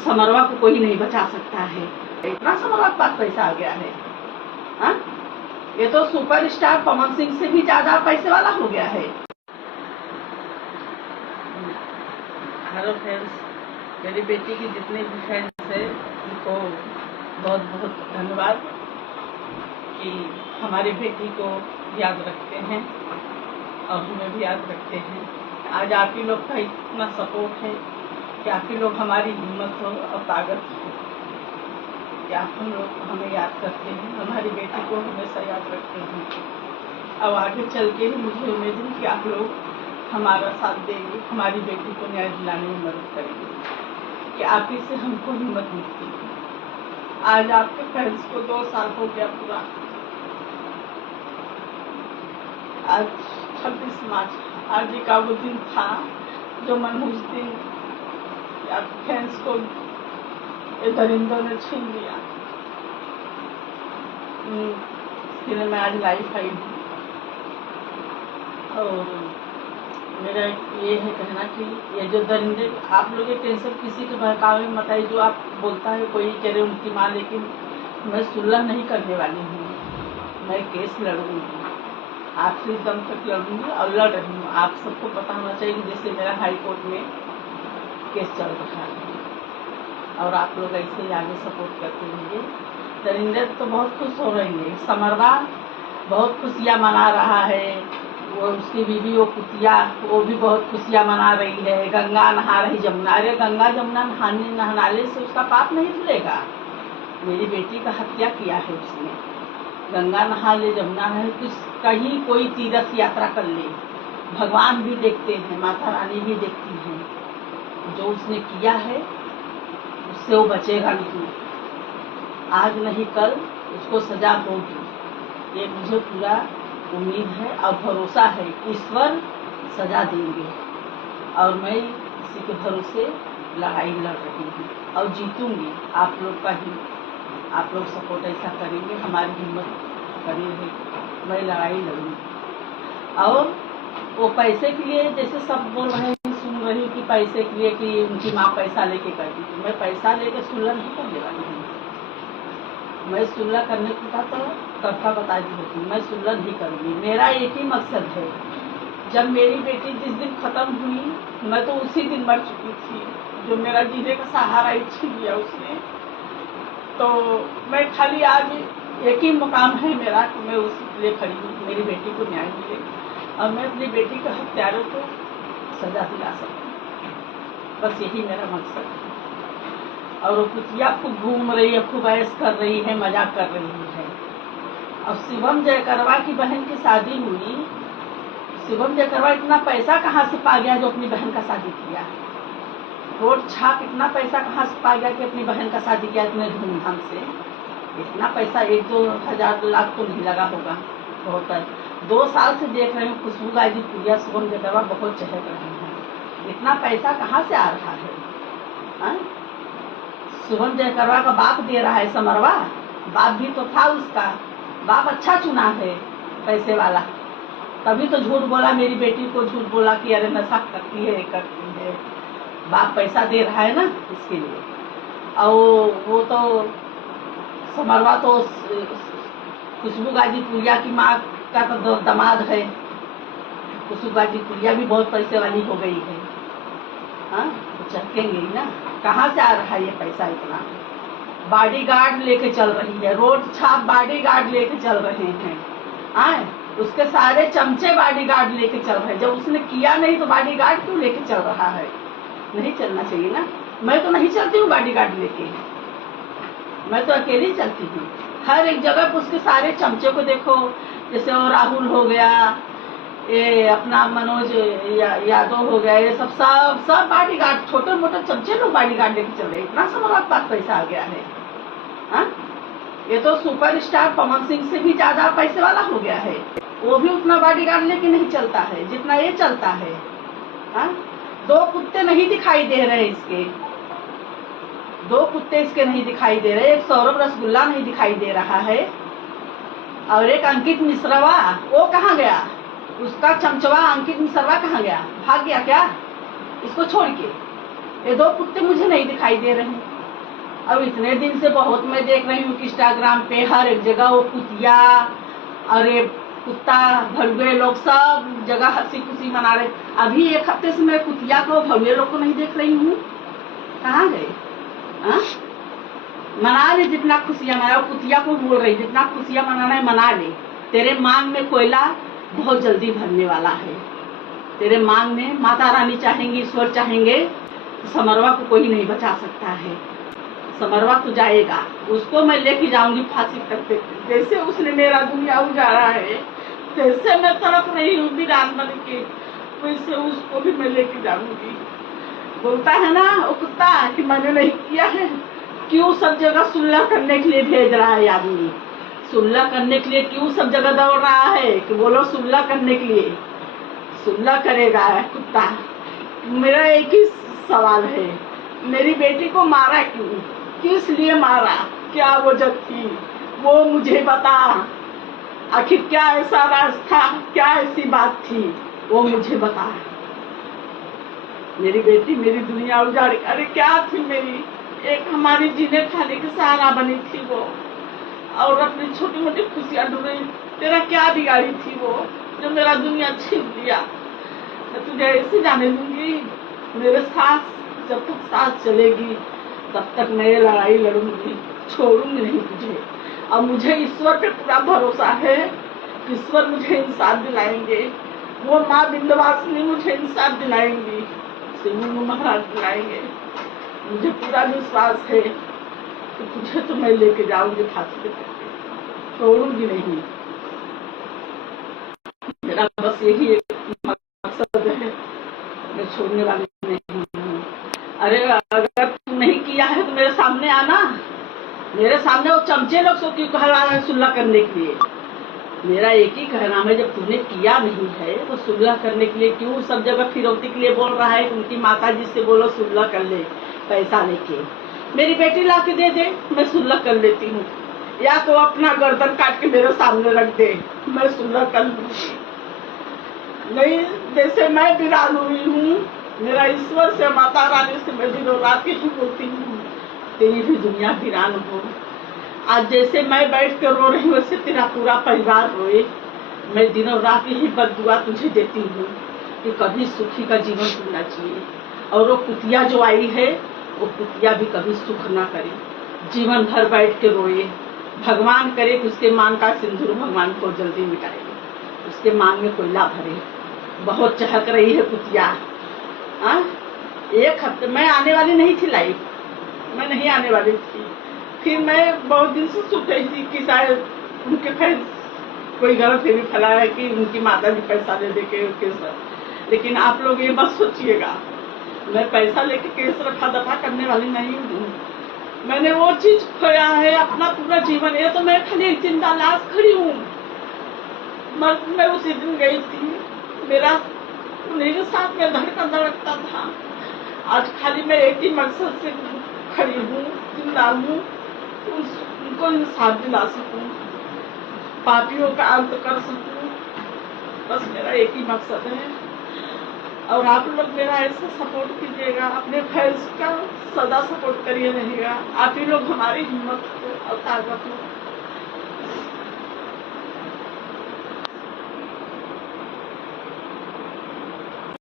समरवा को कोई नहीं बचा सकता है। इतना समरवा के पास पैसा आ गया है। हाँ, ये तो सुपरस्टार पवन सिंह से भी ज्यादा पैसे वाला हो गया है। हेलो फ्रेंड्स, मेरी बेटी की जितने भी फ्रेंड्स है उनको बहुत बहुत धन्यवाद कि हमारी बेटी को याद रखते हैं और हमें भी याद रखते हैं। आज आप ही लोग का इतना सपोर्ट है कि आप ही लोग हमारी हिम्मत हो और ताकत हो कि आप हम लोग हमें याद करते हैं, हमारी बेटी को हमेशा याद रखते हैं। अब आगे चल के भी मुझे उम्मीद है कि आप लोग हमारा साथ देंगे, हमारी बेटी को न्याय दिलाने में मदद करेंगे कि आप ही से हमको हिम्मत मिलती है। आज आपके फ्रेंड्स को 2 साल हो गया पूरा। आज 26 मार्च आज का वो दिन था जो मन उस दिन आपके फ्रेंड्स को ये दरिंदों ने छीन लिया। इसलिए मैं आज लाइव आई हूँ और मेरा ये है कहना कि ये जो दरिंदे आप लोग ये टेंशन किसी के बहकावे में मत आइए। जो आप बोलता है कोई कह रहे उनकी माँ, लेकिन मैं सुलह नहीं करने वाली हूँ। मैं केस लड़ूंगी, आखिरी दम तक लड़ूंगी और लड़ रही हूँ। आप सबको पता होना चाहिए कि जैसे मेरा हाई कोर्ट में केस चल रहा है और आप लोग ऐसे ही आगे सपोर्ट करते रहिए। दरिंदर तो बहुत खुश हो रही है, समरवा बहुत खुशियाँ मना रहा है, वो उसकी बीवी वो कुतिया वो भी बहुत खुशियाँ मना रही है। गंगा नहा रही जमुना, अरे गंगा जमुना नहाने से उसका पाप नहीं धुलेगा। मेरी बेटी का हत्या किया है उसने। गंगा नहा ले जमुना है, कुछ कहीं कोई तीर्थ यात्रा कर ले, भगवान भी देखते हैं, माता रानी भी देखती हैं। जो उसने किया है उससे वो बचेगा नहीं। आज नहीं कल उसको सजा होगी, ये मुझे पूरा उम्मीद है और भरोसा है। ईश्वर सजा देंगे और मैं इसी के भरोसे लड़ाई लड़ रही हूँ और जीतूंगी। आप लोग का ही आप लोग सपोर्ट ऐसा करेंगे, हमारी हिम्मत बनी रहेगी, मैं लड़ाई लड़ूंगी। और वो पैसे के लिए जैसे सब बोल रहे हैं, सुन रही कि पैसे के लिए कि उनकी माँ पैसा लेके करती थी। मैं पैसा लेके सुलह नहीं करने वाली हूँ। मैं सुलह करने का तो कब बता दी होती, मैं सुलह नहीं करूँगी। मेरा एक ही मकसद है, जब मेरी बेटी जिस दिन खत्म हुई मैं तो उसी दिन मर चुकी थी। जो मेरा जीने का सहारा ही छीन लिया उसने। तो मैं खाली आज एक ही मुकाम है मेरा कि मैं उसी लिए खड़ी हूँ, मेरी बेटी को न्याय मिले और मैं अपनी बेटी के हत्यारों को सजा दिला सकूँ। बस यही मेरा मकसद है। और वो कुतिया खूब घूम रही है, खूब ऐश कर रही है, मजाक कर रही है। अब शिवम जयकरवा की बहन की शादी हुई, शिवम जयकरवा इतना पैसा कहाँ से पा गया जो अपनी बहन का शादी किया? रोड छाप इतना पैसा कहाँ से पा गया कि अपनी बहन का शादी किया इतने धूमधाम से? इतना पैसा 1-2 हज़ार लाख तो नहीं लगा होगा, बहुत है। 2 साल से देख रहे हैं खुशबू गाजी पूजा शिवम जयकरवा बहुत चहक रहे हैं। इतना पैसा कहाँ से आ रहा है? हाँ? शिवम जयकरवा का बाप दे रहा है समरवा, बाप भी तो था उसका, बाप अच्छा चुना है पैसे वाला। तभी तो झूठ बोला, मेरी बेटी को झूठ बोला कि अरे नशा करती है। बाप पैसा दे रहा है ना इसके लिए। और वो तो समरवा तो खुशबू गाजीपुरिया की माँ का तो दामाद है। खुशबू गाजीपुरिया भी बहुत पैसे वाली हो गई है। हाँ, तो चखेंगे ना कहाँ से आ रहा है ये पैसा इतना? बॉडीगार्ड लेके चल रही है, रोड छाप बॉडीगार्ड लेके चल रहे हैं। आए उसके सारे चमचे बॉडीगार्ड लेके चल रहे हैं। जब उसने किया नहीं तो बॉडीगार्ड क्यों लेके चल रहा है? नहीं चलना चाहिए ना। मैं तो नहीं चलती हूँ बॉडीगार्ड लेके, मैं तो अकेली चलती हूँ। हर एक जगह पर उसके सारे चमचे को देखो, जैसे वो राहुल हो गया, ये अपना मनोज यादव हो गया, ये सब बॉडीगार्ड, छोटे मोटे चमचे लोग बॉडीगार्ड लेके चल रहे हैं। इतना समरवा के पास पैसा आ गया है। हाँ, ये तो सुपरस्टार पवन सिंह से भी ज्यादा पैसे वाला हो गया है। वो भी उतना बॉडीगार्ड लेके नहीं चलता है जितना ये चलता है। हाँ, 2 कुत्ते नहीं दिखाई दे रहे इसके, 2 कुत्ते इसके नहीं दिखाई दे रहे। एक सौरभ रसगुल्ला नहीं दिखाई दे रहा है और एक अंकित मिश्रवा, वो कहाँ गया? उसका चमचवा अंकित मिश्रवा कहाँ गया? भाग गया क्या इसको छोड़ के? ये 2 कुत्ते मुझे नहीं दिखाई दे रहे हैं। अब इतने दिन से बहुत मैं देख रही हूँ कि इंस्टाग्राम पे हर एक जगह वो कुतिया और ये कुत्ता भड़ुए लोग सब जगह हंसी खुशी मना रहे। अभी 1 हफ्ते से मैं कुतिया को भड़ुए लोग को नहीं देख रही हूँ। कहाँ गए? हाँ, मना ले जितना खुशियाँ मनाओ। कुतिया को बोल रही जितना खुशियाँ मनाना है मना ले। तेरे मांग में कोयला बहुत जल्दी भरने वाला है। तेरे मांग में माता रानी चाहेंगी, ईश्वर चाहेंगे, समरवा को कोई नहीं बचा सकता है। समरवा तो जाएगा, उसको मैं लेके जाऊंगी फांसी तक पे। जैसे उसने मेरा दुनिया उजाड़ा है, जैसे मैं तड़प रही हूँ वीरान बन के, वैसे उसको भी मैं लेके जाऊंगी। बोलता है ना वो कुत्ता कि मैंने नहीं किया है। क्यों सब जगह सुलह करने के लिए भेज रहा है आदमी? सुलह करने के लिए क्यों सब जगह दौड़ रहा है कि बोलो सुलह करने के लिए? सुलह करेगा कुत्ता। मेरा एक ही सवाल है, मेरी बेटी को मारा क्यों? किस लिए मारा? क्या वजह थी वो मुझे बता। आखिर क्या ऐसा राज था, क्या ऐसी बात थी, वो मुझे बता। मेरी बेटी मेरी दुनिया उजाड़ी। अरे क्या थी मेरी? एक हमारी जीने खाने की सहारा बनी थी वो, और अपनी छोटी मोटी खुशियां ढूंढी। तेरा क्या बिगाड़ी थी वो जो मेरा दुनिया छीन लिया? मैं तुझे ऐसे जाने दूंगी? मेरे साथ जब तक साथ चलेगी तब तक मैं लड़ाई लड़ूंगी, छोड़ूंगी नहीं तुझे। अब मुझे ईश्वर पे पूरा भरोसा है, ईश्वर मुझे इंसाफ दिलाएंगे। वो माँ विंध्यवासिनी मुझे इंसाफ दिलाएंगी, सिंह महाराज दिलाएंगे। मुझे पूरा विश्वास है कि तुझे तो मैं लेके जाऊंगी फांसी पे, छोड़ूंगी नहीं। मेरा बस यही एक मकसद है, मैं छोड़ने वाली नहीं हूँ। अरे अगर तू नहीं किया है तो मेरे सामने आना। मेरे सामने वो चमचे लोग सो क्यों कह रहा है सुलह करने के लिए? मेरा एक ही कहना है, जब तूने किया नहीं है तो सुलह करने के लिए क्यों सब जगह फिरौती के लिए बोल रहा है? उनकी माता जी से बोलो सुलह कर ले, पैसा लेके। मेरी बेटी ला के दे दे, मैं सुलह कर लेती हूँ। या तो अपना गर्दन काट के मेरे सामने रख दे, मैं सुलह कर लूंगी। नहीं, जैसे मैं वीरान हुई हूँ, मेरा ईश्वर से माता रानी से मैं दिनों रात ही बोलती हूँ तेरी भी दुनिया वीरान हो। आज जैसे मैं बैठ कर रो रही हूँ वैसे तेरा पूरा परिवार रोए। मैं दिनों रात यही बददुआ तुझे देती हूँ कि कभी सुखी का जीवन जीना चाहिए। और वो कुतिया जो आई है वो कुतिया भी कभी सुख ना करे, जीवन भर बैठ के रोए। भगवान करे कि उसके मांग का सिंदूर भगवान को जल्दी मिटाए, उसके मांग में कोयला भरे। बहुत चहक रही है कुतिया। 1 हफ्ते मैं आने वाली नहीं थी लाइव, मैं नहीं आने वाली थी। फिर मैं बहुत दिन से सोच रही थी कि शायद उनके खैर कोई गलत फहमी फैलाया कि उनकी माता जी पैसा ले दे के केस। लेकिन आप लोग ये मत सोचिएगा, मैं पैसा लेके केस रखा दफा करने वाली नहीं हूँ। मैंने वो चीज खोया है अपना पूरा जीवन। ये तो मैं खाली एक जिंदा लाश खड़ी हूँ। मैं उसी दिन गई थी, मेरा उन्हीं के साथ में धड़कन धड़कता था। आज खाली मैं एक ही मकसद से खड़ी हूँ, जिंदा हूँ, उनको इंसाफ दिला सकूं, पापियों का अंत कर सकूं। बस मेरा एक ही मकसद है। और आप लोग मेरा ऐसा सपोर्ट कीजिएगा, अपने फैंस का सदा सपोर्ट करिए रहिएगा। आप ही लोग हमारी हिम्मत और ताकत हो।